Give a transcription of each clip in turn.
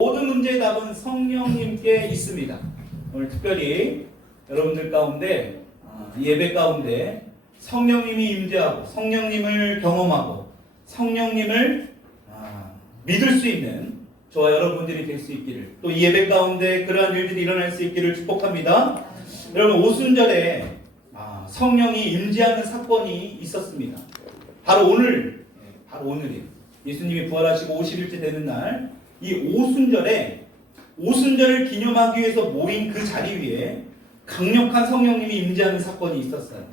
모든 문제의 답은 성령님께 있습니다. 오늘 특별히 여러분들 가운데 예배 가운데 성령님이 임재하고 성령님을 경험하고 성령님을 믿을 수 있는 저와 여러분들이 될 수 있기를, 또 이 예배 가운데 그러한 일들이 일어날 수 있기를 축복합니다. 여러분, 오순절에 성령이 임재하는 사건이 있었습니다. 바로 오늘이에요. 예수님이 부활하시고 50일째 되는 날, 이 오순절을 기념하기 위해서 모인 그 자리 위에 강력한 성령님이 임재하는 사건이 있었어요.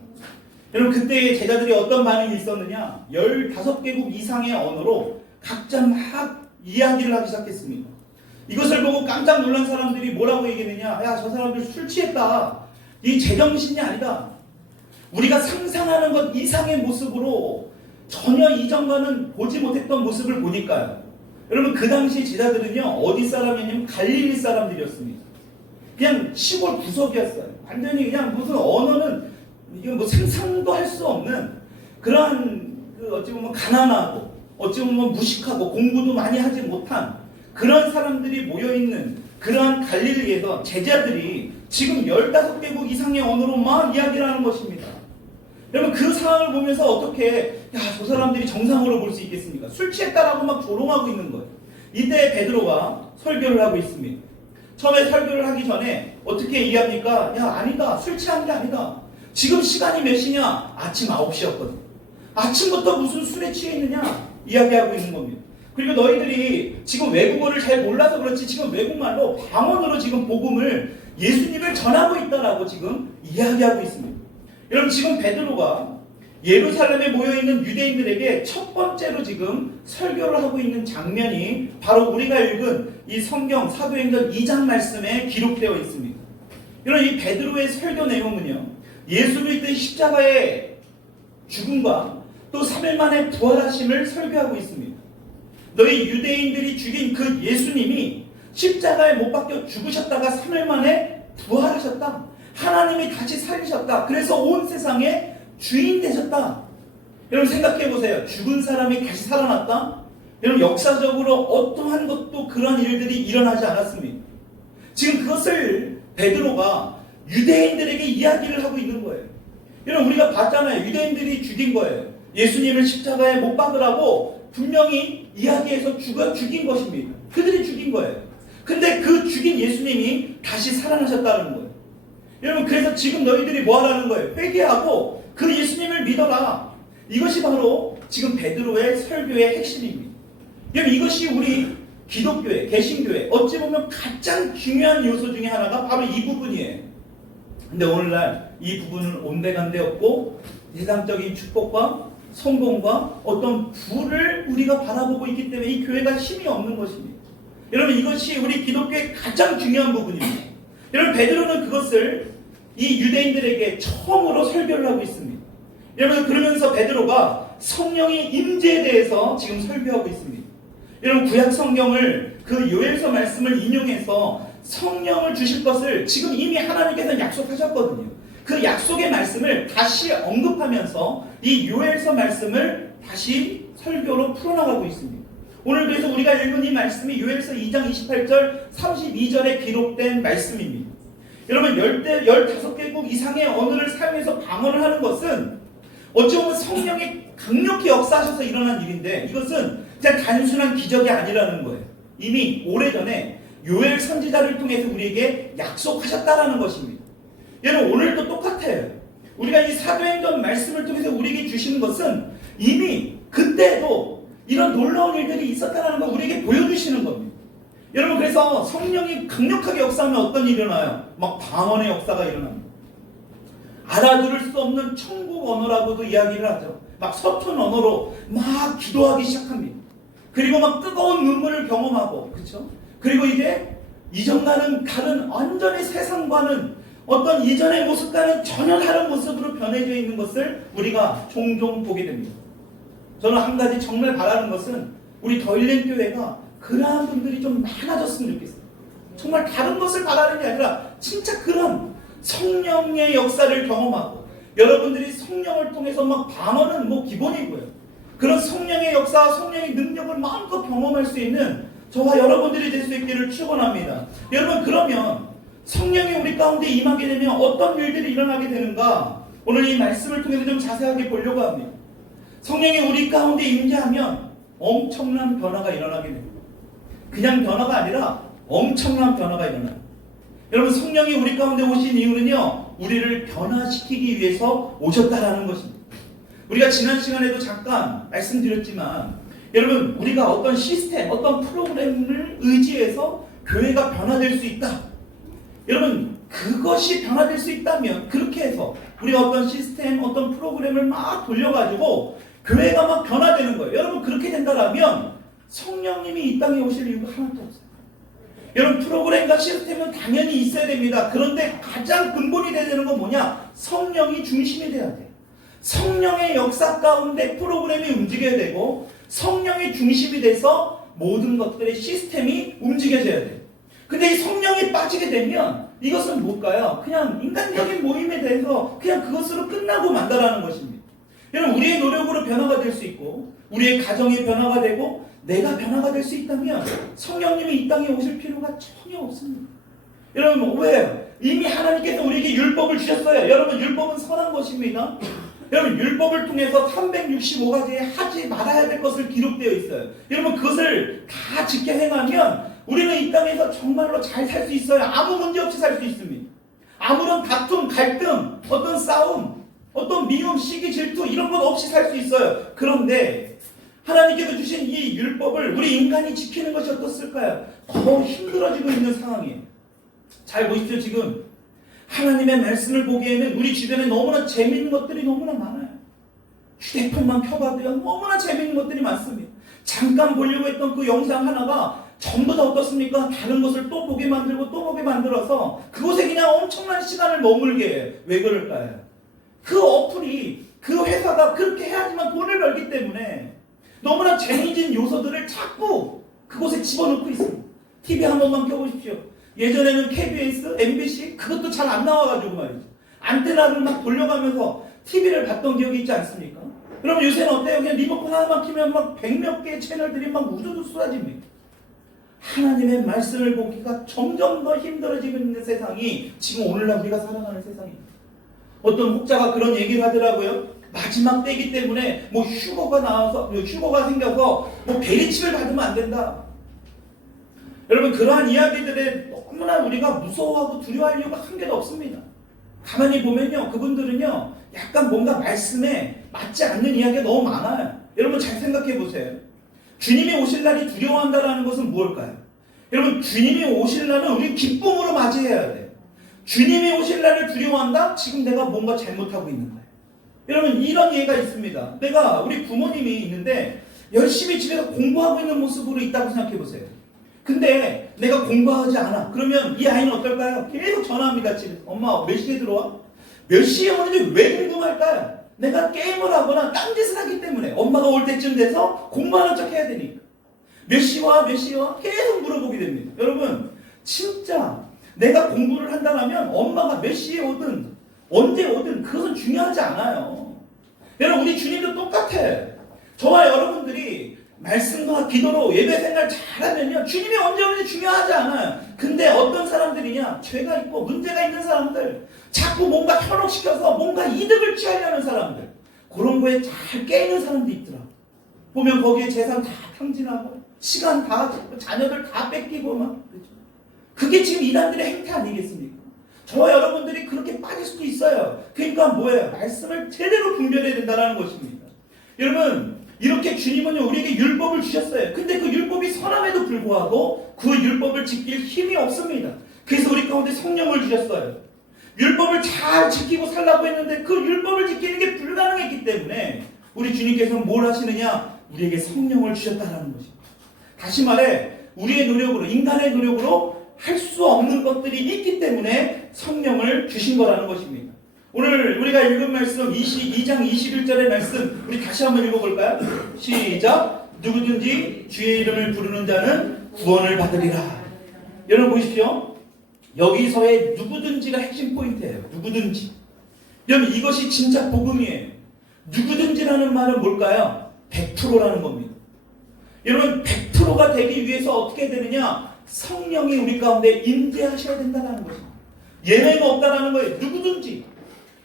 여러분, 그때 제자들이 어떤 반응이 있었느냐? 15개국 이상의 언어로 각자 막 이야기를 하기 시작했습니다. 이것을 보고 깜짝 놀란 사람들이 뭐라고 얘기했느냐? 야, 저 사람들 술 취했다. 이 제정신이 아니다. 우리가 상상하는 것 이상의 모습으로 전혀 이전과는 보지 못했던 모습을 보니까요. 여러분, 그 당시 제자들은요, 어디 사람이냐면 갈릴리 사람들이었습니다. 그냥 시골 구석이었어요. 완전히 그냥 무슨 언어는 이게 뭐 상상도 할 수 없는 그러한 어찌 보면 가난하고 어찌 보면 무식하고 공부도 많이 하지 못한 그런 사람들이 모여있는 그러한 갈릴리에서 제자들이 지금 15개국 이상의 언어로 막 이야기를 하는 것입니다. 여러분, 그 상황을 보면서 어떻게 저 사람들이 정상으로 볼 수 있겠습니까? 술 취했다라고 막 조롱하고 있는 거예요. 이때 베드로가 설교를 하고 있습니다. 처음에 설교를 하기 전에 어떻게 이해합니까? 야, 아니다. 술 취한 게 아니다. 지금 시간이 몇 시냐? 아침 9시였거든. 아침부터 무슨 술에 취해 있느냐? 이야기하고 있는 겁니다. 그리고 너희들이 지금 외국어를 잘 몰라서 그렇지 지금 외국말로 방언으로 지금 복음을 예수님을 전하고 있다라고 지금 이야기하고 있습니다. 여러분, 지금 베드로가 예루살렘에 모여있는 유대인들에게 첫 번째로 지금 설교를 하고 있는 장면이 바로 우리가 읽은 이 성경 사도행전 2장 말씀에 기록되어 있습니다. 여러분, 이 베드로의 설교 내용은요, 예수 그리스도의 십자가의 죽음과 또 3일 만에 부활하심을 설교하고 있습니다. 너희 유대인들이 죽인 그 예수님이 십자가에 못 박혀 죽으셨다가 3일 만에 부활하셨다. 하나님이 다시 살리셨다. 그래서 온 세상의 주인 되셨다. 여러분, 생각해 보세요. 죽은 사람이 다시 살아났다? 여러분, 역사적으로 어떠한 것도 그런 일들이 일어나지 않았습니다. 지금 그것을 베드로가 유대인들에게 이야기를 하고 있는 거예요. 여러분, 우리가 봤잖아요. 유대인들이 죽인 거예요. 예수님을 십자가에 못 박으라고 분명히 이야기해서 죽인 것입니다. 그들이 죽인 거예요. 근데 그 죽인 예수님이 다시 살아나셨다는 거예요. 여러분, 그래서 지금 너희들이 뭐 하라는 거예요? 회개하고 그 예수님을 믿어라. 이것이 바로 지금 베드로의 설교의 핵심입니다. 여러분, 이것이 우리 기독교회, 개신교회 어찌 보면 가장 중요한 요소 중에 하나가 바로 이 부분이에요. 근데 오늘날 이 부분은 온데간데 없고 세상적인 축복과 성공과 어떤 부를 우리가 바라보고 있기 때문에 이 교회가 힘이 없는 것입니다. 여러분, 이것이 우리 기독교의 가장 중요한 부분입니다. 여러분, 베드로는 그것을 이 유대인들에게 처음으로 설교를 하고 있습니다. 여러분, 그러면서 베드로가 성령의 임재에 대해서 지금 설교하고 있습니다. 여러분, 구약 성경을 그 요엘서 말씀을 인용해서 성령을 주실 것을 지금 이미 하나님께서 약속하셨거든요. 그 약속의 말씀을 다시 언급하면서 이 요엘서 말씀을 다시 설교로 풀어나가고 있습니다. 오늘 그래서 우리가 읽은 이 말씀이 요엘서 2장 28절 32절에 기록된 말씀입니다. 여러분, 15개국 이상의 언어를 사용해서 방언을 하는 것은 어찌 보면 성령이 강력히 역사하셔서 일어난 일인데, 이것은 그냥 단순한 기적이 아니라는 거예요. 이미 오래전에 요엘 선지자를 통해서 우리에게 약속하셨다라는 것입니다. 여러분, 오늘도 똑같아요. 우리가 이 사도행전 말씀을 통해서 우리에게 주시는 것은 이미 그때도 이런 놀라운 일들이 있었다는 걸 우리에게 보여주시는 겁니다. 여러분, 그래서 성령이 강력하게 역사하면 어떤 일이 일어나요? 막 방언의 역사가 일어납니다. 알아들을 수 없는 천국 언어라고도 이야기를 하죠. 막 서툰 언어로 막 기도하기 시작합니다. 그리고 막 뜨거운 눈물을 경험하고, 그렇죠? 그리고 이제 이전과는 다른 완전히 세상과는 어떤 이전의 모습과는 전혀 다른 모습으로 변해져 있는 것을 우리가 종종 보게 됩니다. 저는 한 가지 정말 바라는 것은 우리 더일랜 교회가 그러한 분들이 좀 많아졌으면 좋겠어요. 정말 다른 것을 바라는 게 아니라 진짜 그런 성령의 역사를 경험하고, 여러분들이 성령을 통해서 막 방언은 뭐 기본이고요. 그런 성령의 역사와 성령의 능력을 마음껏 경험할 수 있는 저와 여러분들이 될 수 있기를 축원합니다. 여러분, 그러면 성령이 우리 가운데 임하게 되면 어떤 일들이 일어나게 되는가? 오늘 이 말씀을 통해서 좀 자세하게 보려고 합니다. 성령이 우리 가운데 임재하면 엄청난 변화가 일어나게 됩니다. 그냥 변화가 아니라 엄청난 변화가 일어나요. 여러분, 성령이 우리 가운데 오신 이유는요, 우리를 변화시키기 위해서 오셨다라는 것입니다. 우리가 지난 시간에도 잠깐 말씀드렸지만, 여러분, 우리가 어떤 시스템, 어떤 프로그램을 의지해서 교회가 변화될 수 있다. 여러분, 그것이 변화될 수 있다면 그렇게 해서 우리가 어떤 시스템, 어떤 프로그램을 막 돌려가지고 교회가 막 변화되는 거예요. 여러분, 그렇게 된다면 성령님이 이 땅에 오실 이유가 하나도 없어요. 여러분, 프로그램과 시스템은 당연히 있어야 됩니다. 그런데 가장 근본이 돼야 되는 건 뭐냐? 성령이 중심이 돼야 돼요. 성령의 역사 가운데 프로그램이 움직여야 되고, 성령이 중심이 돼서 모든 것들의 시스템이 움직여져야 돼요. 근데 이 성령이 빠지게 되면 이것은 뭘까요? 그냥 인간적인 모임에 대해서 그냥 그것으로 끝나고 만다라는 것입니다. 여러분, 우리의 노력으로 변화가 될 수 있고, 우리의 가정이 변화가 되고, 내가 변화가 될 수 있다면 성령님이 이 땅에 오실 필요가 전혀 없습니다. 여러분, 왜요? 이미 하나님께서 우리에게 율법을 주셨어요. 여러분, 율법은 선한 것입니다. 여러분, 율법을 통해서 365가지의 하지 말아야 될 것을 기록되어 있어요. 여러분, 그것을 다 지켜 행하면 우리는 이 땅에서 정말로 잘 살 수 있어요. 아무 문제 없이 살 수 있습니다. 아무런 다툼, 갈등, 어떤 싸움, 어떤 미움, 시기, 질투 이런 것 없이 살 수 있어요. 그런데 하나님께서 주신 이 율법을 우리 인간이 지키는 것이 어떻을까요? 더 힘들어지고 있는 상황이에요. 잘 보십시오. 지금 하나님의 말씀을 보기에는 우리 주변에 너무나 재미있는 것들이 너무나 많아요. 휴대폰만 켜봐도요, 너무나 재미있는 것들이 많습니다. 잠깐 보려고 했던 그 영상 하나가 전부 다 어떻습니까? 다른 것을 또 보게 만들고 또 보게 만들어서 그곳에 그냥 엄청난 시간을 머물게 해요. 왜 그럴까요? 그 어플이, 그 회사가 그렇게 해야지만 돈을 벌기 때문에 너무나 재미진 요소들을 자꾸 그곳에 집어넣고 있습니다. TV 한 번만 켜보십시오. 예전에는 KBS, MBC 그것도 잘 안 나와가지고 말이죠. 안테나를 막 돌려가면서 TV를 봤던 기억이 있지 않습니까? 그럼 요새는 어때요? 그냥 리모컨 하나만 키면 막 100몇 개의 채널들이 막 우주로 쏟아집니다. 하나님의 말씀을 보기가 점점 더 힘들어지고 있는 세상이 지금 오늘날 우리가 살아가는 세상입니다. 어떤 목자가 그런 얘기를 하더라고요. 마지막 때이기 때문에 뭐 휴거가 생겨서 뭐 베리칩을 받으면 안 된다. 여러분, 그러한 이야기들에 너무나 우리가 무서워하고 두려워할 이유가 한 개도 없습니다. 가만히 보면요, 그분들은요, 약간 뭔가 말씀에 맞지 않는 이야기가 너무 많아요. 여러분, 잘 생각해 보세요. 주님이 오실 날이 두려워한다는 것은 무엇일까요? 여러분, 주님이 오실 날은 우리 기쁨으로 맞이해야 돼요. 주님이 오실 날을 두려워한다? 지금 내가 뭔가 잘못하고 있는 거예요. 여러분, 이런 예가 있습니다. 우리 부모님이 있는데 열심히 집에서 공부하고 있는 모습으로 있다고 생각해 보세요. 근데 내가 공부하지 않아. 그러면 이 아이는 어떨까요? 계속 전화합니다. 집에서. 엄마, 몇 시에 들어와? 몇 시에 오는지 왜 궁금할까요? 내가 게임을 하거나 딴짓을 하기 때문에 엄마가 올 때쯤 돼서 공부하는 척 해야 되니까. 몇 시 와? 몇 시 와? 계속 물어보게 됩니다. 여러분, 진짜 내가 공부를 한다면 엄마가 몇 시에 오든 언제 오든 그것은 중요하지 않아요. 여러분, 우리 주님도 똑같아요. 저와 여러분들이 말씀과 기도로 예배 생활 잘하면요, 주님이 언제 오는지 중요하지 않아요. 근데 어떤 사람들이냐, 죄가 있고 문제가 있는 사람들, 자꾸 뭔가 현혹시켜서 뭔가 이득을 취하려는 사람들, 그런 거에 잘 깨있는 사람도 있더라. 보면 거기에 재산 다 탕진하고 시간 다 자녀들 다 뺏기고 막 그렇죠. 그게 지금 이단들의 행태 아니겠습니까? 저와 여러분들이 그렇게 빠질 수도 있어요. 그러니까 뭐예요? 말씀을 제대로 분별해야 된다는 것입니다. 여러분, 이렇게 주님은 우리에게 율법을 주셨어요. 근데 그 율법이 선함에도 불구하고 그 율법을 지킬 힘이 없습니다. 그래서 우리 가운데 성령을 주셨어요. 율법을 잘 지키고 살라고 했는데 그 율법을 지키는 게 불가능했기 때문에 우리 주님께서는 뭘 하시느냐? 우리에게 성령을 주셨다는 것입니다. 다시 말해, 우리의 노력으로, 인간의 노력으로 할 수 없는 것들이 있기 때문에 성령을 주신 거라는 것입니다. 오늘 우리가 읽은 말씀 2장 21절의 말씀 우리 다시 한번 읽어볼까요? 시작! 누구든지 주의 이름을 부르는 자는 구원을 받으리라. 여러분 보십시오. 여기서의 누구든지가 핵심 포인트예요. 누구든지. 여러분, 이것이 진짜 복음이에요. 누구든지라는 말은 뭘까요? 100%라는 겁니다. 여러분 100%가 되기 위해서 어떻게 되느냐? 성령이 우리 가운데 임재하셔야 된다는 것입니다. 예외가 없다라는 거예요. 누구든지.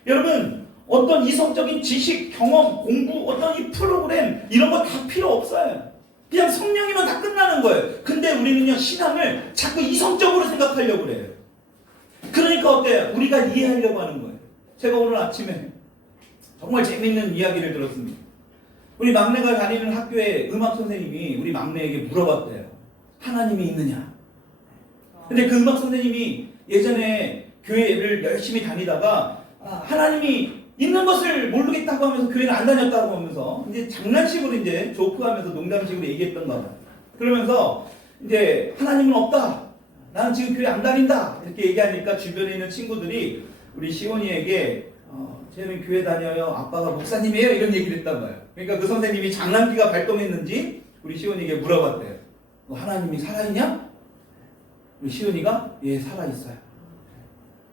여러분 어떤 이성적인 지식, 경험, 공부, 어떤 이 프로그램 이런 거 다 필요 없어요. 그냥 성령이면 다 끝나는 거예요. 근데 우리는요 신앙을 자꾸 이성적으로 생각하려고 그래요. 그러니까 어때요? 우리가 이해하려고 하는 거예요. 제가 오늘 아침에 정말 재밌는 이야기를 들었습니다. 우리 막내가 다니는 학교에 음악 선생님이 우리 막내에게 물어봤대요. 하나님이 있느냐? 근데 그 음악 선생님이 예전에 교회를 열심히 다니다가 하나님이 있는 것을 모르겠다고 하면서 교회를 안 다녔다고 하면서 이제 장난식으로 이제 조크하면서 농담식으로 얘기했던가 봐요. 그러면서 이제 하나님은 없다. 나는 지금 교회 안 다닌다. 이렇게 얘기하니까 주변에 있는 친구들이 우리 시온이에게 쟤는 교회 다녀요. 아빠가 목사님이에요. 이런 얘기를 했단 말이에요. 그러니까 그 선생님이 장난기가 발동했는지 우리 시온이에게 물어봤대요. 하나님이 살아있냐? 우리 시온이가 예 살아있어요.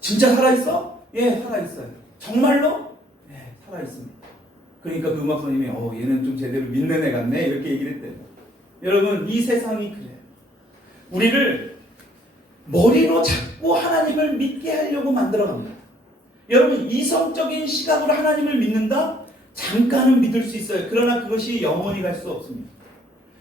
진짜 살아있어? 예 살아있어요. 정말로? 네 살아있습니다. 그러니까 그 음악 선생님이 얘는 좀 제대로 믿는 애 같네 이렇게 얘기를 했대요. 여러분 이 세상이 그래요. 우리를 머리로 잡고 하나님을 믿게 하려고 만들어갑니다. 여러분 이성적인 시각으로 하나님을 믿는다? 잠깐은 믿을 수 있어요. 그러나 그것이 영원히 갈 수 없습니다.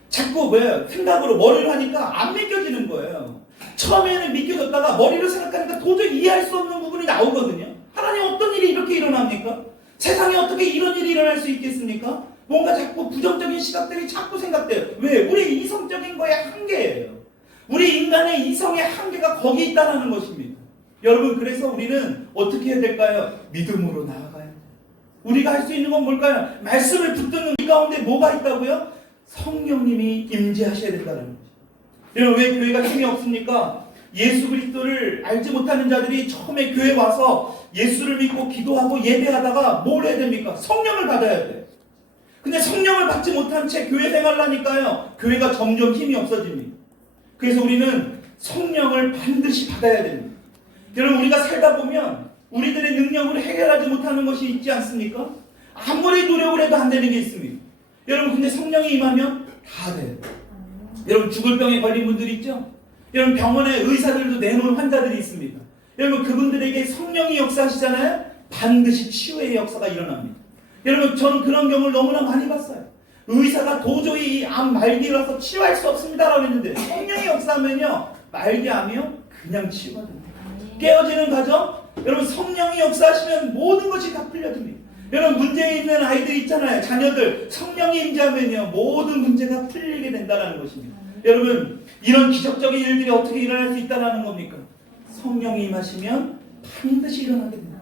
자꾸 왜 생각으로 머리로 하니까 안 믿겨지는 거예요. 처음에는 믿겨졌다가 머리로 생각하니까 도저히 이해할 수 없는 부분이 나오거든요. 하나님 어떤 일이 이렇게 일어납니까? 세상에 어떻게 이런 일이 일어날 수 있겠습니까? 뭔가 자꾸 부정적인 시각들이 자꾸 생각돼요. 왜? 우리 이성적인 거의 한계예요. 우리 인간의 이성의 한계가 거기 있다는 것입니다. 여러분 그래서 우리는 어떻게 해야 될까요? 믿음으로 나아가야 돼요. 우리가 할 수 있는 건 뭘까요? 말씀을 붙드는 우리 가운데 뭐가 있다고요? 성령님이 임재하셔야 된다는 거죠. 여러분 왜 교회가 힘이 없습니까? 예수 그리스도를 알지 못하는 자들이 처음에 교회 와서 예수를 믿고 기도하고 예배하다가 뭘 해야 됩니까? 성령을 받아야 돼요. 근데 성령을 받지 못한 채 교회 생활을 하니까요 교회가 점점 힘이 없어집니다. 그래서 우리는 성령을 반드시 받아야 됩니다. 여러분 우리가 살다 보면 우리들의 능력으로 해결하지 못하는 것이 있지 않습니까? 아무리 노력을 해도 안 되는 게 있습니다. 여러분 근데 성령이 임하면 다 돼요. 여러분 죽을 병에 걸린 분들이 있죠? 여러분 병원에 의사들도 내놓은 환자들이 있습니다. 여러분 그분들에게 성령이 역사하시잖아요? 반드시 치유의 역사가 일어납니다. 여러분 저는 그런 경우를 너무나 많이 봤어요. 의사가 도저히 이 암 말기라서 치유할 수 없습니다라고 했는데 성령이 역사하면요 말기암이요 그냥 치유가 됩니다. 깨어지는 과정, 여러분 성령이 역사하시면 모든 것이 다 풀려집니다. 여러분 문제 있는 아이들 있잖아요. 자녀들 성령이 임재하면요 모든 문제가 풀리게 된다는 것입니다. 여러분 이런 기적적인 일들이 어떻게 일어날 수 있다는 겁니까? 성령이 임하시면 반드시 일어나게 됩니다.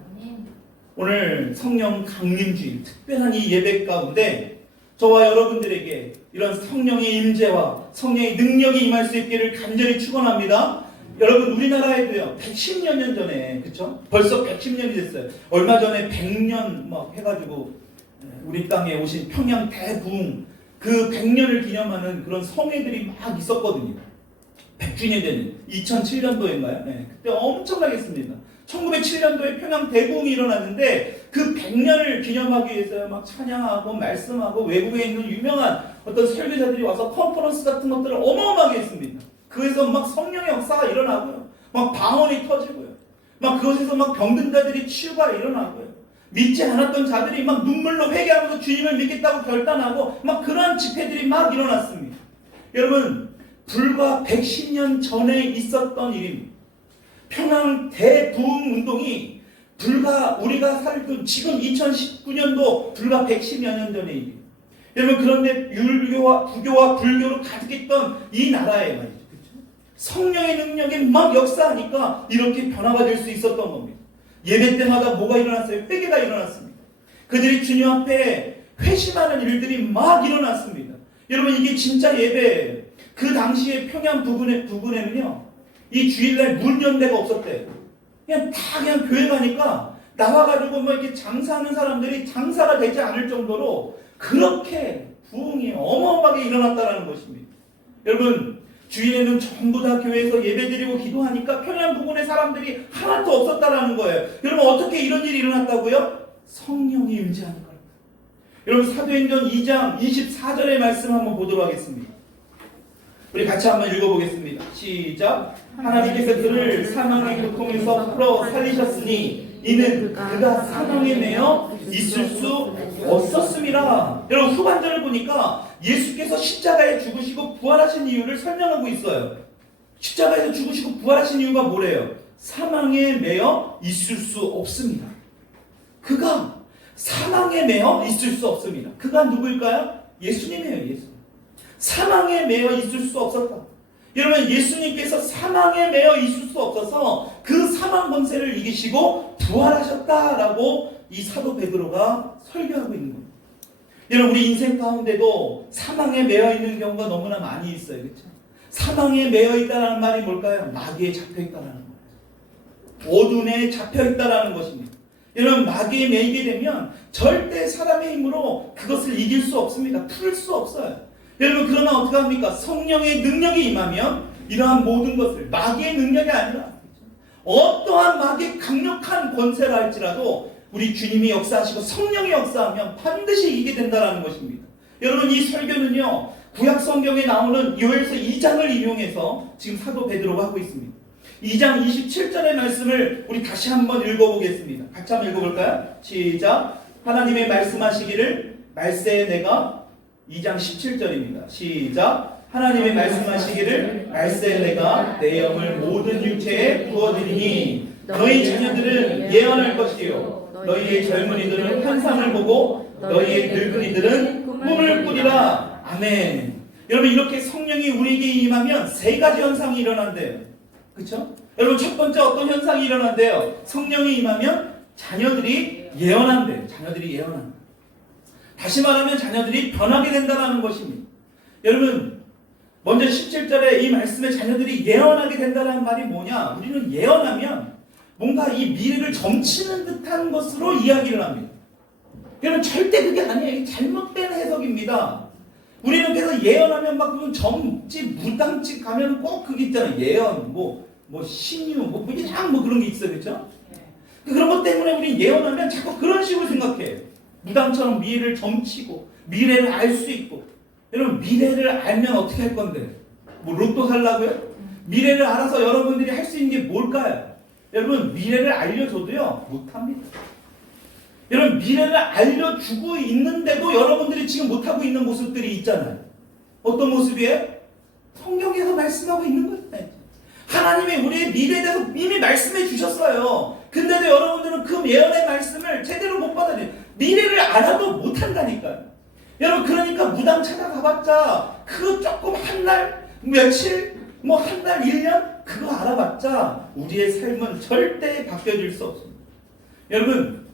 오늘 성령 강림주일 특별한 이 예배 가운데 저와 여러분들에게 이런 성령의 임재와 성령의 능력이 임할 수 있기를 간절히 축원합니다. 여러분 우리나라에도요 110여 년 전에 그쵸? 벌써 110년이 됐어요. 얼마 전에 100년 막 해가지고 우리 땅에 오신 평양 대부흥 그 100년을 기념하는 그런 성회들이 막 있었거든요. 100주년 되는 2007년도인가요? 네, 그때 엄청나게 했습니다. 1907년도에 평양 대부흥이 일어났는데 그 100년을 기념하기 위해서 막 찬양하고 말씀하고 외국에 있는 유명한 어떤 설교자들이 와서 컨퍼런스 같은 것들을 어마어마하게 했습니다. 그래서 막 성령의 역사가 일어나고요. 막 방언이 터지고요. 막 그것에서 막 병든 자들이 치유가 일어나고요. 믿지 않았던 자들이 막 눈물로 회개하면서 주님을 믿겠다고 결단하고 막 그러한 집회들이 막 일어났습니다. 여러분 불과 110년 전에 있었던 일입니다. 평양 대부흥 운동이 불과 우리가 살던 지금 2019년도 불과 110여 년 전의 일입니다. 여러분 그런데 율교와 부교와 불교로 가득했던 이 나라에 말이죠. 성령의 능력이 막 역사하니까 이렇게 변화가 될 수 있었던 겁니다. 예배 때마다 뭐가 일어났어요? 회개가 일어났습니다. 그들이 주님 앞에 회심하는 일들이 막 일어났습니다. 여러분 이게 진짜 예배예요. 그 당시에 평양 부근에는요 이 주일날 문 연대가 없었대요. 그냥 다 그냥 교회 가니까 나와가지고 뭐 이렇게 장사하는 사람들이 장사가 되지 않을 정도로 그렇게 부흥이 어마어마하게 일어났다는 것입니다. 여러분 주일에는 전부 다 교회에서 예배드리고 기도하니까 평양 부근의 사람들이 하나도 없었다라는 거예요. 여러분 어떻게 이런 일이 일어났다고요? 성령이 임재하는 거예요. 여러분 사도행전 2장 24절의 말씀 한번 보도록 하겠습니다. 우리 같이 한번 읽어보겠습니다. 시작. 하나님께서 그를 사망의 고통에서 풀어 살리셨으니 이는 그가 사망에 매여 있을 수 없었음이라. 여러분 후반절을 보니까 예수께서 십자가에 죽으시고 부활하신 이유를 설명하고 있어요. 십자가에서 죽으시고 부활하신 이유가 뭐래요? 사망에 매여 있을 수 없습니다. 그가 사망에 매여 있을 수 없습니다. 그가 누구일까요? 예수님이에요. 예수. 사망에 매여 있을 수 없었다. 여러분 예수님께서 사망에 매여 있을 수 없어서 그 사망 권세를 이기시고 부활하셨다라고 이 사도 베드로가 설교하고 있는 겁니다. 여러분 우리 인생 가운데도 사망에 매여 있는 경우가 너무나 많이 있어요. 그렇죠? 사망에 매여 있다는 말이 뭘까요? 마귀에 잡혀 있다는 거예요. 어둠에 잡혀 있다는 것입니다. 여러분 마귀에 매이게 되면 절대 사람의 힘으로 그것을 이길 수 없습니다. 풀 수 없어요. 여러분 그러나 어떻게 합니까? 성령의 능력이 임하면 이러한 모든 것을 마귀의 능력이 아니라 어떠한 마귀의 강력한 권세라 할지라도 우리 주님이 역사하시고 성령이 역사하면 반드시 이기게 된다는 것입니다. 여러분 이 설교는요 구약 성경에 나오는 요엘서 2장을 인용해서 지금 사도 베드로가 하고 있습니다. 2장 27절의 말씀을 우리 다시 한번 읽어보겠습니다. 같이 한번 읽어볼까요? 시작. 하나님의 말씀하시기를 말세에 내가 2장 17절입니다. 시작. 하나님의 말씀하시기를 말세에 내가 내 영을 모든 육체에 부어드리니 너희 자녀들은 예언할 것이요 너희의 젊은이들은 환상을 보고 너희의 늙은이들은 꿈을 꾸리라. 아멘. 여러분 이렇게 성령이 우리에게 임하면 세 가지 현상이 일어난대요. 그렇죠? 여러분 첫 번째 어떤 현상이 일어난대요? 성령이 임하면 자녀들이 예언한대요. 자녀들이 예언한다. 다시 말하면 자녀들이 변하게 된다는 것입니다. 여러분 먼저 17절에 이 말씀에 자녀들이 예언하게 된다는 말이 뭐냐? 우리는 예언하면 뭔가 이 미래를 점치는 듯한 것으로 이야기를 합니다. 여러분 절대 그게 아니에요. 잘못된 해석입니다. 우리는 그래서 예언하면 막 그건 점집, 무당집 가면 꼭 그게 있잖아요. 예언, 뭐 신유, 그냥 그런 게 있어요. 그렇죠? 그런 것 때문에 우리 예언하면 자꾸 그런 식으로 생각해요. 무당처럼 미래를 점치고 미래를 알 수 있고. 여러분 미래를 알면 어떻게 할 건데? 뭐 로또 살라고요? 미래를 알아서 여러분들이 할 수 있는 게 뭘까요? 여러분 미래를 알려줘도요 못합니다. 여러분 미래를 알려주고 있는데도 여러분들이 지금 못하고 있는 모습들이 있잖아요. 어떤 모습이에요? 성경에서 말씀하고 있는 거예요. 하나님이 우리의 미래에 대해서 이미 말씀해 주셨어요. 근데도 여러분들은 그 예언의 말씀을 제대로 못 받아들여요. 미래를 알아도 못한다니까요. 여러분 그러니까 무당 찾아가봤자 그거 조금 한 날, 며칠, 한 달, 1년 그거 알아봤자 우리의 삶은 절대 바뀌어질 수 없습니다. 여러분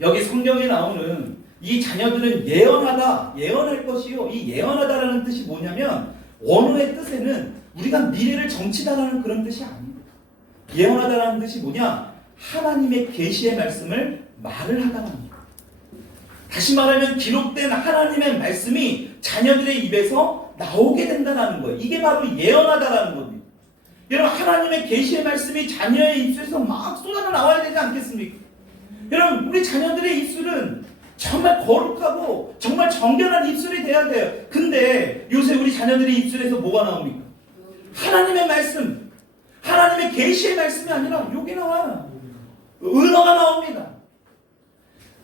여기 성경에 나오는 이 자녀들은 예언하다, 예언할 것이요. 이 예언하다라는 뜻이 뭐냐면 원어의 뜻에는 우리가 미래를 점치다라는 그런 뜻이 아닙니다. 예언하다라는 뜻이 뭐냐? 하나님의 계시의 말씀을 말을 하다라는 겁니다. 다시 말하면 기록된 하나님의 말씀이 자녀들의 입에서 나오게 된다는 거예요. 이게 바로 예언하다라는 겁니다. 여러분 하나님의 계시의 말씀이 자녀의 입술에서 막 쏟아져 나와야 되지 않겠습니까? 여러분 우리 자녀들의 입술은 정말 거룩하고 정말 정결한 입술이 돼야 돼요. 근데 요새 우리 자녀들의 입술에서 뭐가 나옵니까? 하나님의 말씀, 하나님의 계시의 말씀이 아니라 욕이 나와요. 은어가 나옵니다.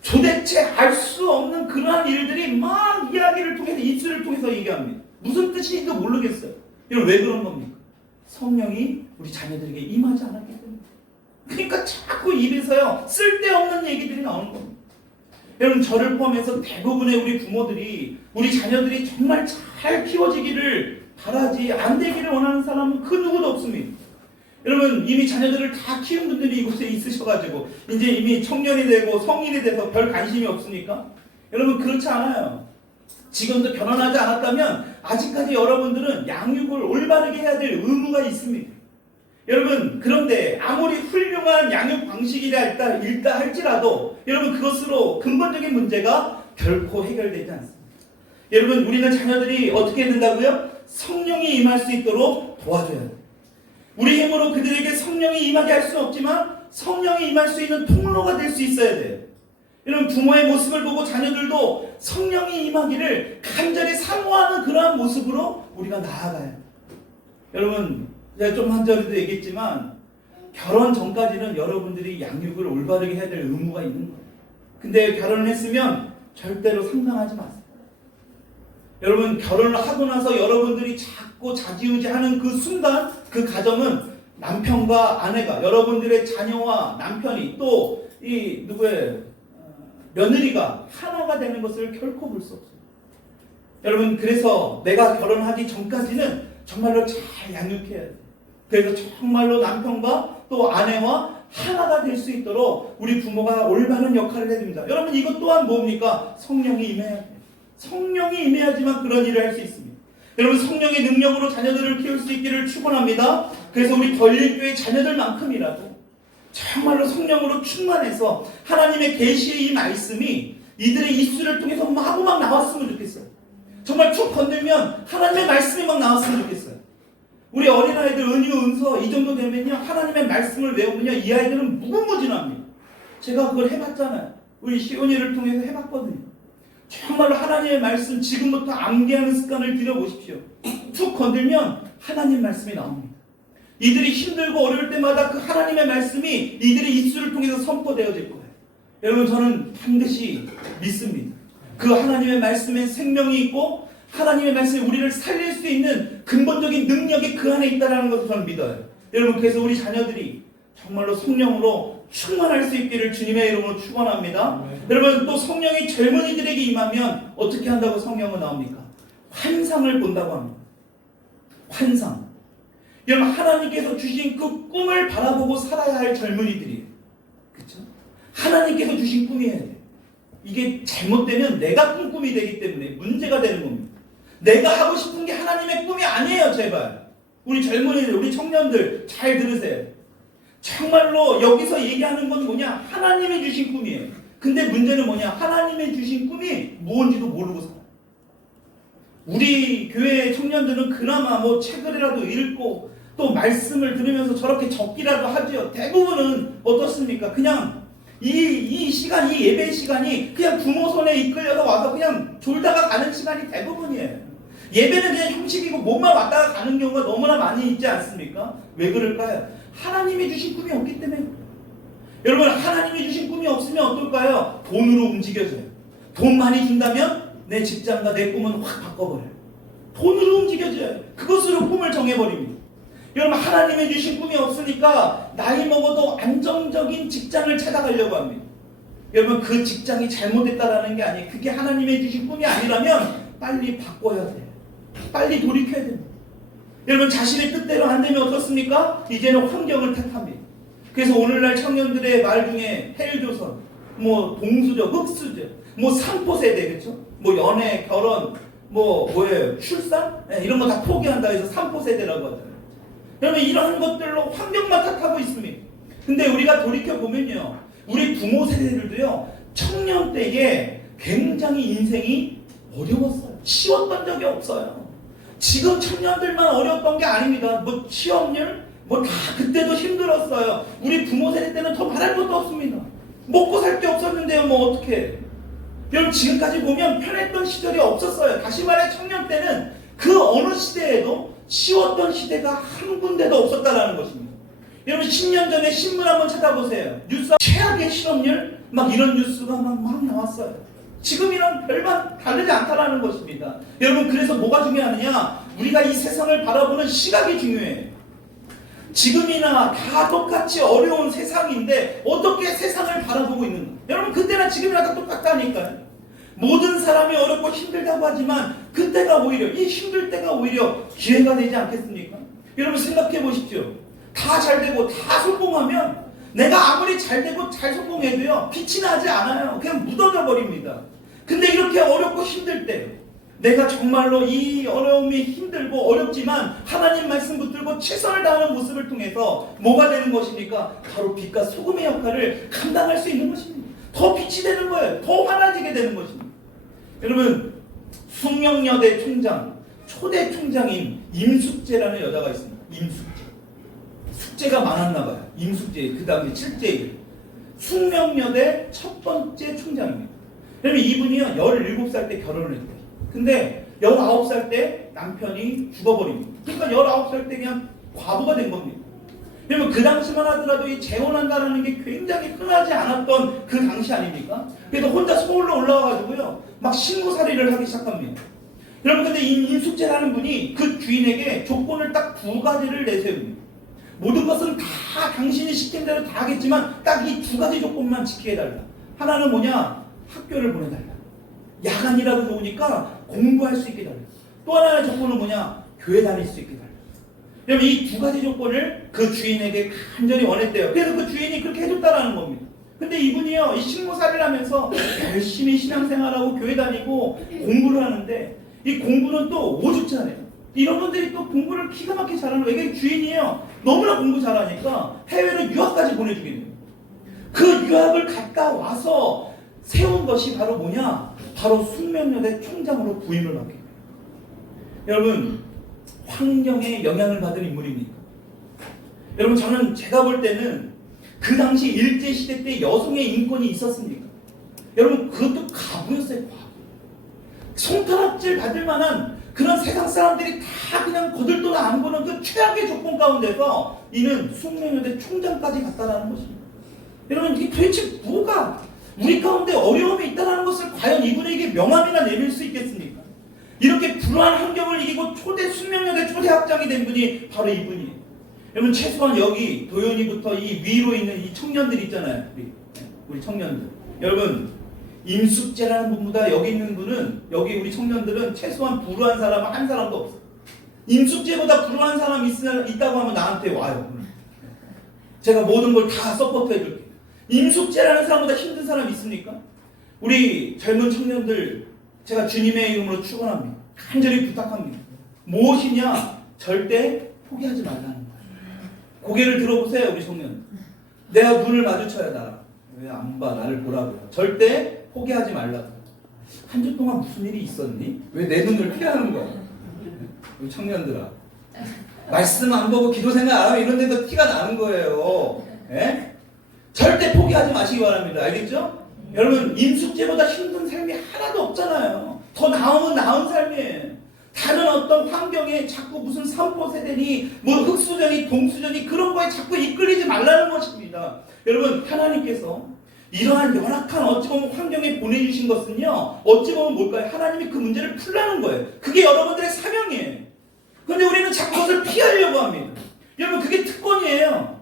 도대체 알 수 없는 그러한 일들이 막 이야기를 통해서 입술을 통해서 얘기합니다. 무슨 뜻인지도 모르겠어요. 여러분 왜 그런 겁니까? 성령이 우리 자녀들에게 임하지 않았기 때문에. 그러니까 자꾸 입에서요 쓸데없는 얘기들이 나오는 겁니다. 여러분 저를 포함해서 대부분의 우리 부모들이 우리 자녀들이 정말 잘 키워지기를 바라지 안 되기를 원하는 사람은 그 누구도 없습니다. 여러분 이미 자녀들을 다 키운 분들이 이곳에 있으셔가지고 이제 이미 청년이 되고 성인이 돼서 별 관심이 없습니까? 여러분 그렇지 않아요. 지금도 결혼하지 않았다면 아직까지 여러분들은 양육을 올바르게 해야 될 의무가 있습니다. 여러분 그런데 아무리 훌륭한 양육 방식이라 일다 할지라도 여러분 그것으로 근본적인 문제가 결코 해결되지 않습니다. 여러분 우리는 자녀들이 어떻게 해야 된다고요? 성령이 임할 수 있도록 도와줘야 돼요. 우리 힘으로 그들에게 성령이 임하게 할 수는 없지만 성령이 임할 수 있는 통로가 될 수 있어야 돼요. 여러분 부모의 모습을 보고 자녀들도 성령이 임하기를 간절히 사모하는 그러한 모습으로 우리가 나아가요. 여러분, 제가 좀 한 전에도 얘기했지만 결혼 전까지는 여러분들이 양육을 올바르게 해야 될 의무가 있는 거예요. 근데 결혼을 했으면 절대로 상상하지 마세요. 여러분, 결혼을 하고 나서 여러분들이 자꾸 좌지우지하는 그 순간, 그 가정은 남편과 아내가, 여러분들의 자녀와 남편이 또 이 누구의 며느리가 하나가 되는 것을 결코 볼 수 없어요. 여러분, 그래서 내가 결혼하기 전까지는 정말로 잘 양육해야 돼요. 그래서 정말로 남편과 또 아내와 하나가 될 수 있도록 우리 부모가 올바른 역할을 해줍니다. 여러분, 이것 또한 뭡니까? 성령이 임해야 돼요. 성령이 임해야지만 그런 일을 할 수 있습니다. 여러분, 성령의 능력으로 자녀들을 키울 수 있기를 축원합니다. 그래서 우리 걸릴교회 자녀들만큼이라도 정말로 성령으로 충만해서 하나님의 계시의 이 말씀이 이들의 입술을 통해서 마구막 나왔으면 좋겠어요. 정말 툭 건들면 하나님의 말씀이 막 나왔으면 좋겠어요. 우리 어린아이들 은유, 은서 이 정도 되면요, 하나님의 말씀을 외우면요, 이 아이들은 무궁무진합니다. 제가 그걸 해봤잖아요. 우리 시온이를 통해서 해봤거든요. 정말로 하나님의 말씀 지금부터 암기하는 습관을 들여보십시오. 툭 건들면 하나님 말씀이 나옵니다. 이들이 힘들고 어려울 때마다 그 하나님의 말씀이 이들의 입술을 통해서 선포되어질 거예요. 여러분, 저는 반드시 믿습니다. 그 하나님의 말씀에 생명이 있고 하나님의 말씀이 우리를 살릴 수 있는 근본적인 능력이 그 안에 있다는 것을 저는 믿어요. 여러분, 그래서 우리 자녀들이 정말로 성령으로 충만할 수 있기를 주님의 이름으로 축원합니다. 여러분, 또 성령이 젊은이들에게 임하면 어떻게 한다고 성경은 나옵니까? 환상을 본다고 합니다. 환상. 여러분, 하나님께서 주신 그 꿈을 바라보고 살아야 할 젊은이들이에요. 그렇죠? 하나님께서 주신 꿈이어야 돼요. 이게 잘못되면 내가 꾼 꿈이 되기 때문에 문제가 되는 겁니다. 내가 하고 싶은 게 하나님의 꿈이 아니에요. 제발 우리 젊은이들, 우리 청년들 잘 들으세요. 정말로 여기서 얘기하는 건 뭐냐? 하나님이 주신 꿈이에요. 근데 문제는 뭐냐? 하나님의 주신 꿈이 뭔지도 모르고 살아요. 우리 교회 청년들은 그나마 뭐 책을이라도 읽고 또 말씀을 들으면서 저렇게 적기라도 하죠. 대부분은 어떻습니까? 그냥 이 시간, 이 예배 시간이 그냥 부모 손에 이끌려서 와서 그냥 졸다가 가는 시간이 대부분이에요. 예배는 그냥 형식이고 몸만 왔다가 가는 경우가 너무나 많이 있지 않습니까? 왜 그럴까요? 하나님이 주신 꿈이 없기 때문에. 여러분, 하나님이 주신 꿈이 없으면 어떨까요? 돈으로 움직여져요. 돈 많이 준다면 내 직장과 내 꿈은 확 바꿔버려요. 돈으로 움직여져요. 그것으로 꿈을 정해버립니다. 여러분, 하나님이 주신 꿈이 없으니까 나이 먹어도 안정적인 직장을 찾아가려고 합니다. 여러분, 그 직장이 잘못됐다라는 게 아니에요. 그게 하나님의 주신 꿈이 아니라면 빨리 바꿔야 돼요. 빨리 돌이켜야 됩니다. 여러분, 자신의 뜻대로 안 되면 어떻습니까? 이제는 환경을 탓합니다. 그래서 오늘날 청년들의 말 중에 헬조선, 뭐 동수저, 흑수저, 뭐 삼포세대, 그렇죠? 뭐 연애, 결혼, 뭐예요? 출산? 네, 이런 거 다 포기한다 해서 삼포세대라고 하잖아요. 여러분, 이런 것들로 환경만 탓하고 있습니다. 근데 우리가 돌이켜보면요, 우리 부모 세대들도요, 청년 때에 굉장히 인생이 어려웠어요. 쉬웠던 적이 없어요. 지금 청년들만 어려웠던 게 아닙니다. 뭐 취업률, 뭐 다 그때도 힘들었어요. 우리 부모 세대 때는 더 말할 것도 없습니다. 먹고 살 게 없었는데요, 뭐 어떻게? 여러분, 지금까지 보면 편했던 시절이 없었어요. 다시 말해, 청년 때는 그 어느 시대에도 쉬웠던 시대가 한 군데도 없었다라는 것입니다. 여러분, 10년 전에 신문 한번 찾아보세요. 뉴스 최악의 실업률 막 이런 뉴스가 막 나왔어요. 지금이랑 별반 다르지 않다라는 것입니다. 여러분, 그래서 뭐가 중요하느냐? 우리가 이 세상을 바라보는 시각이 중요해요. 지금이나 다 똑같이 어려운 세상인데 어떻게 세상을 바라보고 있는가? 여러분, 그때나 지금이나 다 똑같다니까요. 모든 사람이 어렵고 힘들다고 하지만 그때가 오히려, 이 힘들 때가 오히려 기회가 되지 않겠습니까? 여러분, 생각해 보십시오. 다 잘되고 다 성공하면 내가 아무리 잘되고 잘 성공해도요, 빛이 나지 않아요. 그냥 묻어져 버립니다. 근데 이렇게 어렵고 힘들 때 내가 정말로 이 어려움이 힘들고 어렵지만 하나님 말씀 붙들고 최선을 다하는 모습을 통해서 뭐가 되는 것입니까? 바로 빛과 소금의 역할을 감당할 수 있는 것입니다. 더 빛이 되는 거예요. 더 환해지게 되는 것입니다. 여러분, 숙명여대 총장, 초대 총장인 임숙재라는 여자가 있습니다. 임숙재. 숙제가 많았나 봐요. 임숙재, 그 다음에 7제 숙명여대 첫 번째 총장입니다. 그러면 이분이요, 17살 때 결혼을 했대요. 근데 19살 때 남편이 죽어버립니다. 그러니까 19살 때 그냥 과부가 된 겁니다. 그러면 그 당시만 하더라도 이 재혼한다는 게 굉장히 흔하지 않았던 그 당시 아닙니까? 그래서 혼자 서울로 올라와가지고요, 막 신고살이를 하기 시작합니다. 여러분, 근데 이 임숙재라는 분이 그 주인에게 조건을 딱 두 가지를 내세웁니다. 모든 것은 다 당신이 시킨 대로 다 하겠지만 딱 이 두 가지 조건만 지키게 해달라. 하나는 뭐냐? 학교를 보내달라. 야간이라도 좋으니까 공부할 수 있게 해달라. 또 하나의 조건은 뭐냐? 교회 다닐 수 있게 해달라. 여러분, 이 두 가지 조건을 그 주인에게 간절히 원했대요. 그래서 그 주인이 그렇게 해줬다라는 겁니다. 근데 이분이요, 이 식모살이를 하면서 열심히 신앙생활하고 교회 다니고 공부를 하는데, 이 공부는 또 오죽잖아요. 이런 분들이 또 공부를 기가 막히게 잘하는 거예요. 이게 주인이에요. 너무나 공부 잘하니까 해외로 유학까지 보내주게 돼요. 그 유학을 갔다 와서 세운 것이 바로 뭐냐? 바로 숙명여대 총장으로 부임을 받게 돼요. 여러분, 환경에 영향을 받은 인물입니다. 여러분, 저는 제가 볼 때는 그 당시 일제시대 때 여성의 인권이 있었습니까? 여러분, 그것도 과부였어요. 과부. 손가락질 받을 만한 그런 세상 사람들이 다 그냥 거들떠도 안 보는 그 최악의 조건 가운데서 이는 숙명여대 총장까지 갔다라는 것입니다. 여러분, 이게 도대체 뭐가 우리 가운데 어려움이 있다는 것을 과연 이분에게 명함이나 내밀 수 있겠습니까? 이렇게 불우한 환경을 이기고 숙명여대 초대 학장이 된 분이 바로 이분이에요. 여러분, 최소한 여기 도연이부터 이 위로 있는 이 청년들 있잖아요. 우리 청년들. 여러분, 임숙재라는 분보다 여기 있는 분은, 여기 우리 청년들은 최소한 불우한 사람은 한 사람도 없어요. 임숙재보다 불우한 사람이 있다고 하면 나한테 와요. 제가 모든 걸 다 서포트 해줄게요. 임숙재라는 사람보다 힘든 사람이 있습니까? 우리 젊은 청년들, 제가 주님의 이름으로 축원합니다. 간절히 부탁합니다. 무엇이냐? 절대 포기하지 말라는 거예요. 고개를 들어보세요, 우리 청년. 내가 눈을 마주쳐야 나랑. 왜 안 봐? 나를 보라고요. 절대 포기하지 말라고. 한 주 동안 무슨 일이 있었니? 왜 내 눈을 피하는 거야? 우리 청년들아. 말씀 안 보고 기도 생각 안 하면 이런 데도 티가 나는 거예요. 예? 절대 포기하지 마시기 바랍니다. 알겠죠? 여러분, 임숙재보다 힘든 삶이 하나도 없잖아요. 더 나으면 나은 삶이에요. 다른 어떤 환경에 자꾸 무슨 삼포세대니 뭐 흑수저니 동수저니 그런 거에 자꾸 이끌리지 말라는 것입니다. 여러분, 하나님께서 이러한 열악한 어찌 보면 환경에 보내주신 것은요, 어찌 보면 뭘까요? 하나님이 그 문제를 풀라는 거예요. 그게 여러분들의 사명이에요. 그런데 우리는 자꾸 그것을 피하려고 합니다. 여러분, 그게 특권이에요.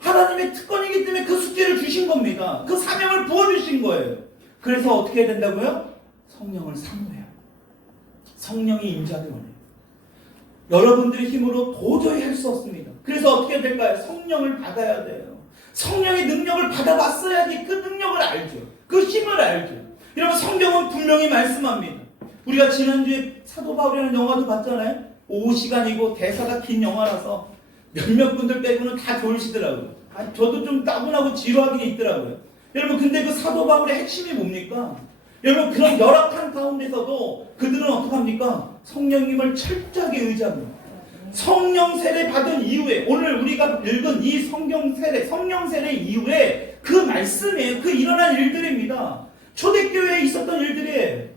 하나님의 특권이기 때문에 그 숙제를 주신 겁니다. 그 사명을 부어주신 거예요. 그래서 어떻게 해야 된다고요? 성령을 사모해요. 성령이 임재하기 원해요. 여러분들의 힘으로 도저히 할 수 없습니다. 그래서 어떻게 해야 될까요? 성령을 받아야 돼요. 성령의 능력을 받아봤어야지 그 능력을 알죠. 그 힘을 알죠. 여러분, 성경은 분명히 말씀합니다. 우리가 지난주에 사도 바울이라는 영화도 봤잖아요. 5시간이고 대사가 긴 영화라서 몇몇 분들 빼고는 다 좋으시더라고요. 저도 좀 따분하고 지루하긴 있더라고요. 여러분, 근데 그 사도 바울의 핵심이 뭡니까? 여러분, 그런 열악한 가운데서도 그들은 어떻게 합니까? 성령님을 철저하게 의지합니다. 성령 세례 받은 이후에, 오늘 우리가 읽은 이 성령 세례 이후에 그 말씀이에요. 그 일어난 일들입니다. 초대교회에 있었던 일들이에요.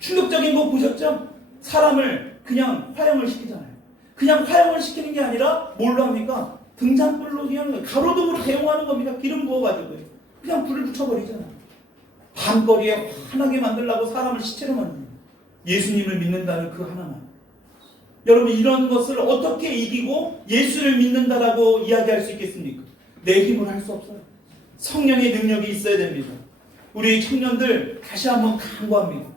충격적인 거 보셨죠? 사람을 그냥 화형을 시키잖아요. 그냥 화형을 시키는 게 아니라 뭘로 합니까? 등잔불로 그냥 가로등으로 대용하는 겁니다. 기름 부어가지고 그냥 불을 붙여버리잖아요. 밤거리에 환하게 만들려고 사람을 시체로 만듭니다. 예수님을 믿는다는 그 하나만. 여러분, 이런 것을 어떻게 이기고 예수를 믿는다라고 이야기할 수 있겠습니까? 내 힘으로 할 수 없어요. 성령의 능력이 있어야 됩니다. 우리 청년들 다시 한번 강구합니다.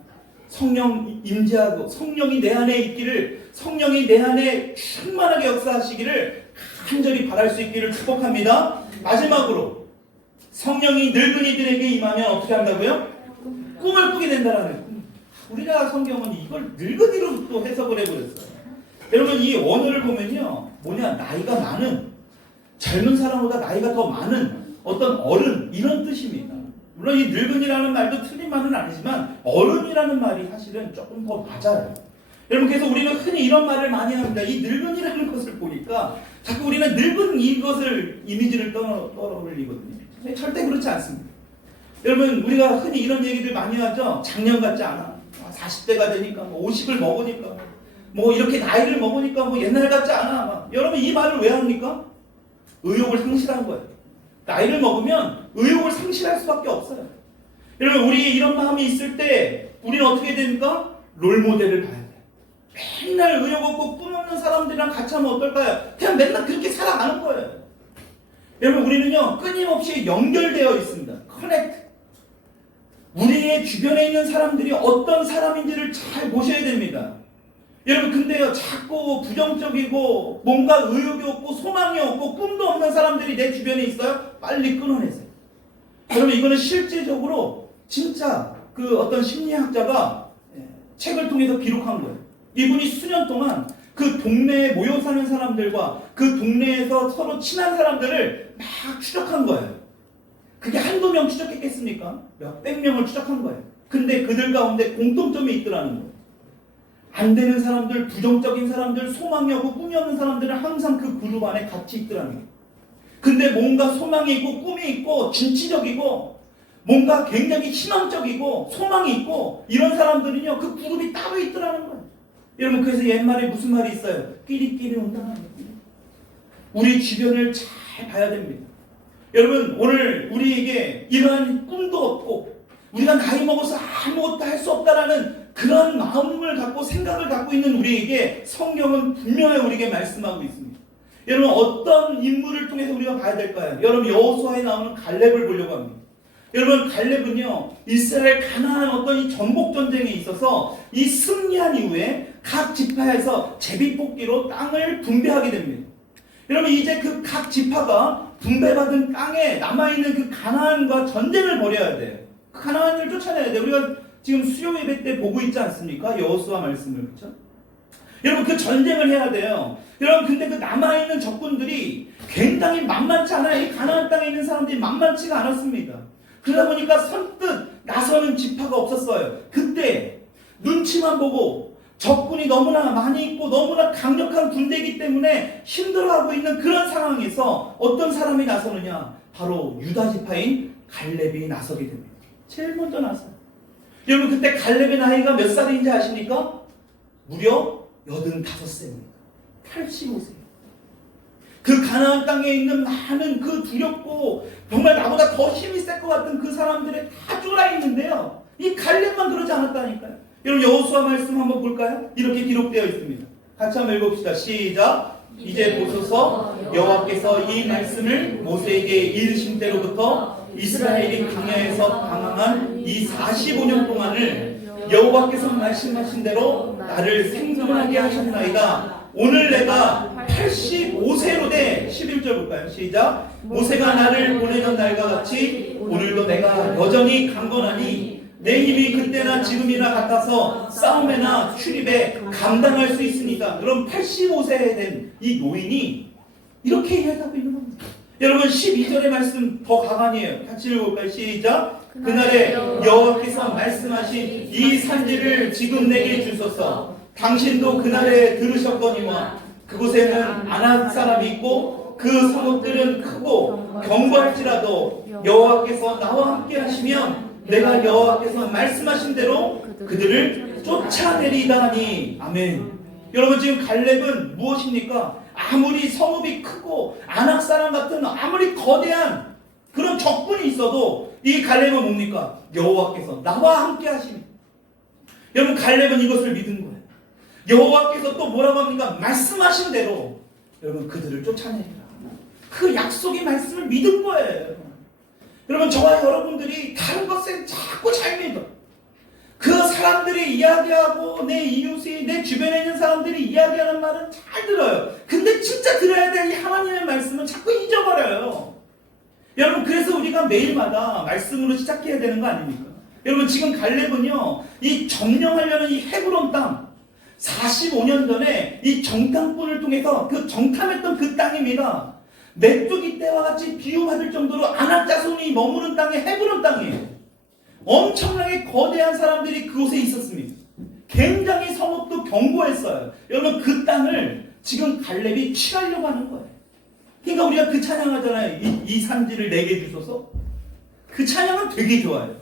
성령 임재하고 성령이 내 안에 있기를, 성령이 내 안에 충만하게 역사하시기를 간절히 바랄 수 있기를 축복합니다. 마지막으로 성령이 늙은이들에게 임하면 어떻게 한다고요? 꿈을 꾸게 된다라는 거예요. 우리나라 성경은 이걸 늙은이로 또 해석을 해버렸어요. 여러분, 이 원어를 보면요, 뭐냐, 나이가 많은, 젊은 사람보다 나이가 더 많은 어떤 어른, 이런 뜻입니다. 물론 이 늙은이라는 말도 틀린 말은 아니지만 어른이라는 말이 사실은 조금 더 맞아요. 여러분, 그래서 우리는 흔히 이런 말을 많이 합니다. 이 늙은이라는 것을 보니까 자꾸 우리는 늙은 이것을 이미지를 떠올리거든요. 절대 그렇지 않습니다. 여러분, 우리가 흔히 이런 얘기들 많이 하죠. 작년 같지 않아. 40대가 되니까, 50을 먹으니까. 뭐 이렇게 나이를 먹으니까 뭐 옛날 같지 않아. 막. 여러분 이 말을 왜 합니까? 의욕을 상실한 거예요. 나이를 먹으면 의욕을 상실할 수밖에 없어요. 여러분 우리 이런 마음이 있을 때 우리는 어떻게 됩니까? 롤모델을 봐야 돼요. 맨날 의욕 없고 꿈 없는 사람들이랑 같이 하면 어떨까요? 그냥 맨날 그렇게 살아가는 거예요. 여러분 우리는요 끊임없이 연결되어 있습니다. 커넥트. 우리의 주변에 있는 사람들이 어떤 사람인지를 잘 보셔야 됩니다. 여러분 근데요 자꾸 부정적이고 뭔가 의욕이 없고 소망이 없고 꿈도 없는 사람들이 내 주변에 있어요? 빨리 끊어내세요. 여러분 이거는 실제적으로 진짜 그 어떤 심리학자가 책을 통해서 기록한 거예요. 이분이 수년 동안 그 동네에 모여 사는 사람들과 그 동네에서 서로 친한 사람들을 막 추적한 거예요. 그게 한두 명 추적했겠습니까? 몇백 명을 추적한 거예요. 근데 그들 가운데 공통점이 있더라는 거예요. 안 되는 사람들, 부정적인 사람들, 소망이 없고 꿈이 없는 사람들은 항상 그 그룹 안에 같이 있더라는 거예요. 근데 뭔가 소망이 있고 꿈이 있고 진취적이고 뭔가 굉장히 희망적이고 소망이 있고 이런 사람들은요 그 그룹이 따로 있더라는 거예요. 여러분 그래서 옛말에 무슨 말이 있어요? 끼리끼리 온다는 거예요. 우리 주변을 잘 봐야 됩니다. 여러분 오늘 우리에게 이러한 꿈도 없고 우리가 나이 먹어서 아무것도 할 수 없다라는 그런 마음을 갖고 생각을 갖고 있는 우리에게 성경은 분명히 우리에게 말씀하고 있습니다. 여러분 어떤 인물을 통해서 우리가 봐야 될까요? 여러분 여호수아에 나오는 갈렙을 보려고 합니다. 여러분 갈렙은요 이스라엘 가나안 어떤 이 전복 전쟁에 있어서 이 승리한 이후에 각 지파에서 제비뽑기로 땅을 분배하게 됩니다. 여러분 이제 그 각 지파가 분배받은 땅에 남아있는 그 가나안과 전쟁을 벌여야 돼요. 그 가나안을 쫓아내야 돼요. 우리가 지금 수요 예배 때 보고 있지 않습니까? 여호수아 말씀을. 그렇죠? 여러분 그 전쟁을 해야 돼요. 여러분 근데 그 남아있는 적군들이 굉장히 만만치 않아요. 이 가나안 땅에 있는 사람들이 만만치가 않았습니다. 그러다 보니까 선뜻 나서는 지파가 없었어요. 그때 눈치만 보고 적군이 너무나 많이 있고 너무나 강력한 군대이기 때문에 힘들어하고 있는 그런 상황에서 어떤 사람이 나서느냐? 바로 유다 지파인 갈렙이 나서게 됩니다. 제일 먼저 나서요. 여러분 그때 갈렙의 나이가 몇 살인지 아십니까? 무려 85세입니다. 85세. 그 가나안 땅에 있는 많은 그 두렵고 정말 나보다 더 힘이 셀 것 같은 그 사람들이 다 쫄아 있는데요. 이 갈렙만 그러지 않았다니까요. 여러분 여호수아 말씀 한번 볼까요? 이렇게 기록되어 있습니다. 같이 한번 읽읍시다. 시작. 이제 보소서 여호와께서 이 말씀을 모세에게 이르신 때로부터 이스라엘이 광야에서 방황한 이 45년 동안을 여호와께서 말씀하신 대로 나를 생존하게 하셨나이다. 오늘 내가 85세로 돼. 11절 볼까요? 시작. 모세가 나를 보내던 날과 같이 오늘도 내가 여전히 강건하니 내 힘이 그때나 지금이나 같아서 싸움에나 출입에 감당할 수 있으니까. 그럼 85세 된 이 노인이 이렇게 이야기하고 있는 겁니다. 여러분 12절의 말씀 더 가관이에요. 같이 읽어볼까요? 시작. 그날에 여호와께서 말씀하신 이 산지를 지금 내게 주소서. 당신도 그날에 들으셨거니와 그곳에는 아낙 사람이 있고 그 성읍들은 크고 견고할지라도 여호와께서 나와 함께 하시면 내가 여호와께서 말씀하신 대로 그들을 쫓아내리다 하니. 아멘. 여러분 지금 갈렙은 무엇입니까? 아무리 성읍이 크고 아낙 사람 같은 아무리 거대한 그런 적군이 있어도 이 갈렙은 뭡니까? 여호와께서 나와 함께 하시니. 여러분 갈렙은 이것을 믿은 거예요. 여호와께서 또 뭐라고 합니까? 말씀하신 대로 여러분 그들을 쫓아내리라. 그 약속의 말씀을 믿은 거예요. 여러분 저와 여러분들이 다른 것에 자꾸 잘 믿어. 그 사람들이 이야기하고 내 이웃이 내 주변에 있는 사람들이 이야기하는 말은 잘 들어요. 근데 진짜 들어야 될 이 하나님의 말씀은 자꾸 잊어버려요. 여러분 그래서 우리가 매일마다 말씀으로 시작해야 되는 거 아닙니까? 여러분 지금 갈렙은요 이 점령하려는 이 헤브론 땅 45년 전에 이 정탐꾼을 통해서 그 정탐했던 그 땅입니다. 메뚜기 떼와 같이 비유받을 정도로 아낙 자손이 머무는 땅이 헤브론 땅이에요. 엄청나게 거대한 사람들이 그곳에 있었습니다. 굉장히 성읍도 견고했어요. 여러분 그 땅을 지금 갈렙이 취하려고 하는 거예요. 그러니까 우리가 그 찬양하잖아요. 이 산지를 내게 주소서. 그 찬양은 되게 좋아요.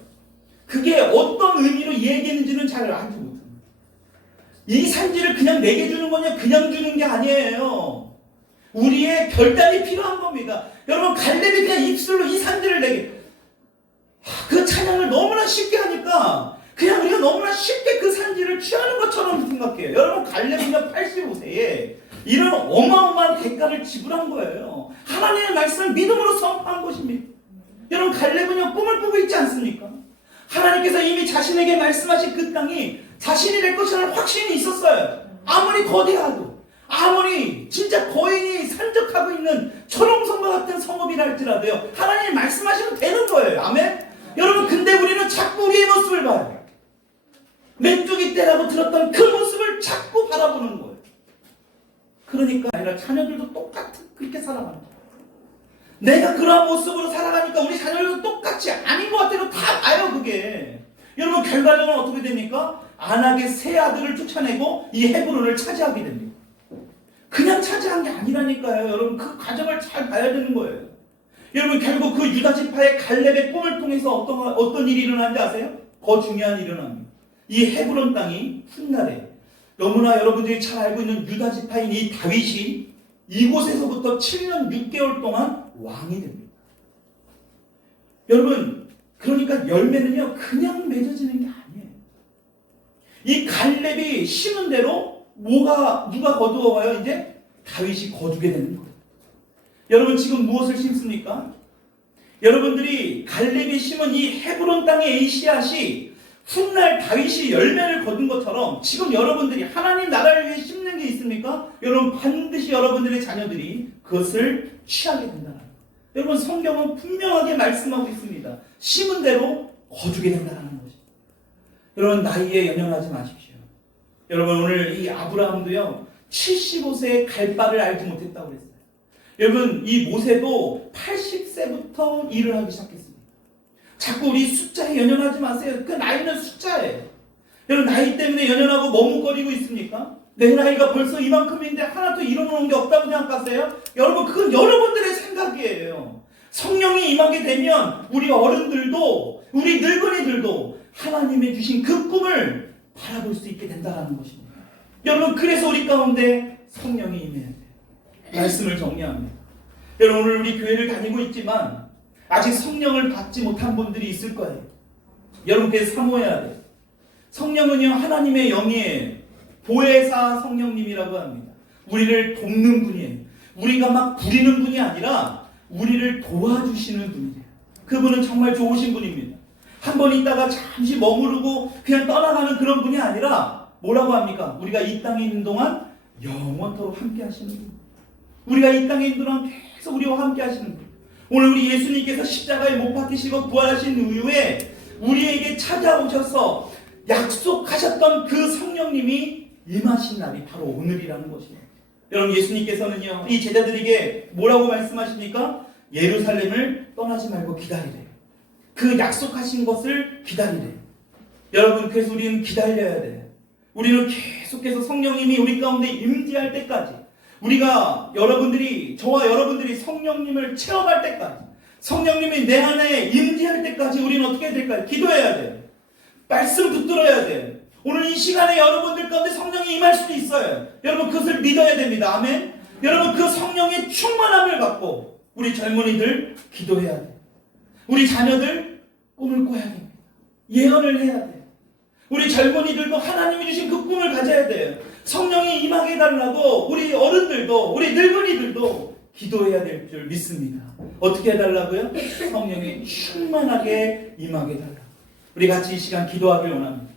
그게 어떤 의미로 얘기했는지는 잘 알지 못합니다. 이 산지를 그냥 내게 주는 거냐, 그냥 주는 게 아니에요. 우리의 결단이 필요한 겁니다. 여러분, 갈렙이 그냥 입술로 이 산지를 내게, 그 찬양을 너무나 쉽게 하니까 그냥 우리가 너무나 쉽게 그 산지를 취하는 것처럼 생각해요. 여러분, 갈렙이 그냥 85세에 이런 어마어마한 대가를 지불한 거예요. 하나님의 말씀을 믿음으로 선포한 것입니다. 여러분, 갈렙은요 꿈을 꾸고 있지 않습니까? 하나님께서 이미 자신에게 말씀하신 그 땅이 자신이 될 것이라는 확신이 있었어요. 아무리 거대하고 아무리 진짜 거인이 산적하고 있는 초롱성과 같은 성읍이라 할지라도요, 하나님이 말씀하시면 되는 거예요. 아멘? 여러분, 근데 우리는 자꾸 우리의 모습을 봐요. 메뚜기 떼라고 들었던 그 모습을 자꾸 바라보는 거예요. 그러니까 아니라 자녀들도 똑같은 그렇게 살아가는 거예요. 내가 그러한 모습으로 살아가니까 우리 자녀들도 똑같이 아닌 것 같아도 다 봐요, 그게. 여러분, 결과적으로 어떻게 됩니까? 안악의 세 아들을 쫓아내고 이 헤브론을 차지하게 됩니다. 그냥 차지한 게 아니라니까요. 여러분, 그 과정을 잘 봐야 되는 거예요. 여러분, 결국 그 유다 지파의 갈렙의 꿈을 통해서 어떤 일이 일어나는지 아세요? 더 중요한 일이 일어납니다. 이 헤브론 땅이 훗날에 너무나 여러분들이 잘 알고 있는 유다 지파인 이 다윗이 이곳에서부터 7년 6개월 동안 왕이 됩니다. 여러분, 그러니까 열매는요 그냥 맺어지는 게 아니에요. 이 갈렙이 심은 대로 누가 거두어와요? 이제 다윗이 거두게 되는 거예요. 여러분, 지금 무엇을 심습니까? 여러분들이 갈렙이 심은 이 헤브론 땅의 이 씨앗이 훗날 다윗이 열매를 거둔 것처럼 지금 여러분들이 하나님 나라를 위해 심는 게 있습니까? 여러분, 반드시 여러분들의 자녀들이 그것을 취하게 된다는 거예요. 여러분, 성경은 분명하게 말씀하고 있습니다. 심은 대로 거두게 된다는 것입니다. 여러분, 나이에 연연하지 마십시오. 여러분, 오늘 이 아브라함도요 75세에 갈 바를 알지 못했다고 그랬어요. 여러분, 이 모세도 80세부터 일을 하기 시작했습니다. 자꾸 우리 숫자에 연연하지 마세요. 그 나이는 숫자예요. 여러분, 나이 때문에 연연하고 머뭇거리고 있습니까? 내 나이가 벌써 이만큼인데 하나도 이뤄놓은 게 없다고 생각하세요? 여러분, 그건 여러분들의 생각이에요. 성령이 임하게 되면 우리 어른들도, 우리 늙은이들도 하나님의 주신 그 꿈을 바라볼 수 있게 된다는 것입니다. 여러분, 그래서 우리 가운데 성령이 임해야 돼요. 말씀을 정리합니다. 여러분, 오늘 우리 교회를 다니고 있지만 아직 성령을 받지 못한 분들이 있을 거예요. 여러분, 그래서 사모해야 돼요. 성령은요 하나님의 영이에요. 보혜사 성령님이라고 합니다. 우리를 돕는 분이에요. 우리가 막 부리는 분이 아니라 우리를 도와주시는 분이에요. 그분은 정말 좋으신 분입니다. 한 번 있다가 잠시 머무르고 그냥 떠나가는 그런 분이 아니라 뭐라고 합니까? 우리가 이 땅에 있는 동안 영원토록 함께 하시는 분. 우리가 이 땅에 있는 동안 계속 우리와 함께 하시는 분. 오늘 우리 예수님께서 십자가에 못 박히시고 부활하신 이후에 우리에게 찾아오셔서 약속하셨던 그 성령님이 임하신 날이 바로 오늘이라는 것이에요. 여러분, 예수님께서는요 이 제자들에게 뭐라고 말씀하십니까? 예루살렘을 떠나지 말고 기다리래요. 그 약속하신 것을 기다리래요. 여러분, 그래서 우리는 기다려야 돼요. 우리는 계속해서 성령님이 우리 가운데 임재할 때까지, 우리가 저와 여러분들이 성령님을 체험할 때까지, 성령님이 내 안에 임재할 때까지 우리는 어떻게 해야 될까요? 기도해야 돼요. 말씀 붙들어야 돼요. 오늘 이 시간에 여러분들 가운데 성령이 임할 수도 있어요. 여러분, 그것을 믿어야 됩니다. 아멘. 여러분, 그 성령의 충만함을 갖고 우리 젊은이들 기도해야 돼요. 우리 자녀들 꿈을 꿔야 됩니다. 예언을 해야 돼요. 우리 젊은이들도 하나님이 주신 그 꿈을 가져야 돼요. 성령이 임하게 해달라고 우리 어른들도, 우리 늙은이들도 기도해야 될 줄 믿습니다. 어떻게 해달라고요? 성령이 충만하게 임하게 해달라고. 우리 같이 이 시간 기도하길 원합니다.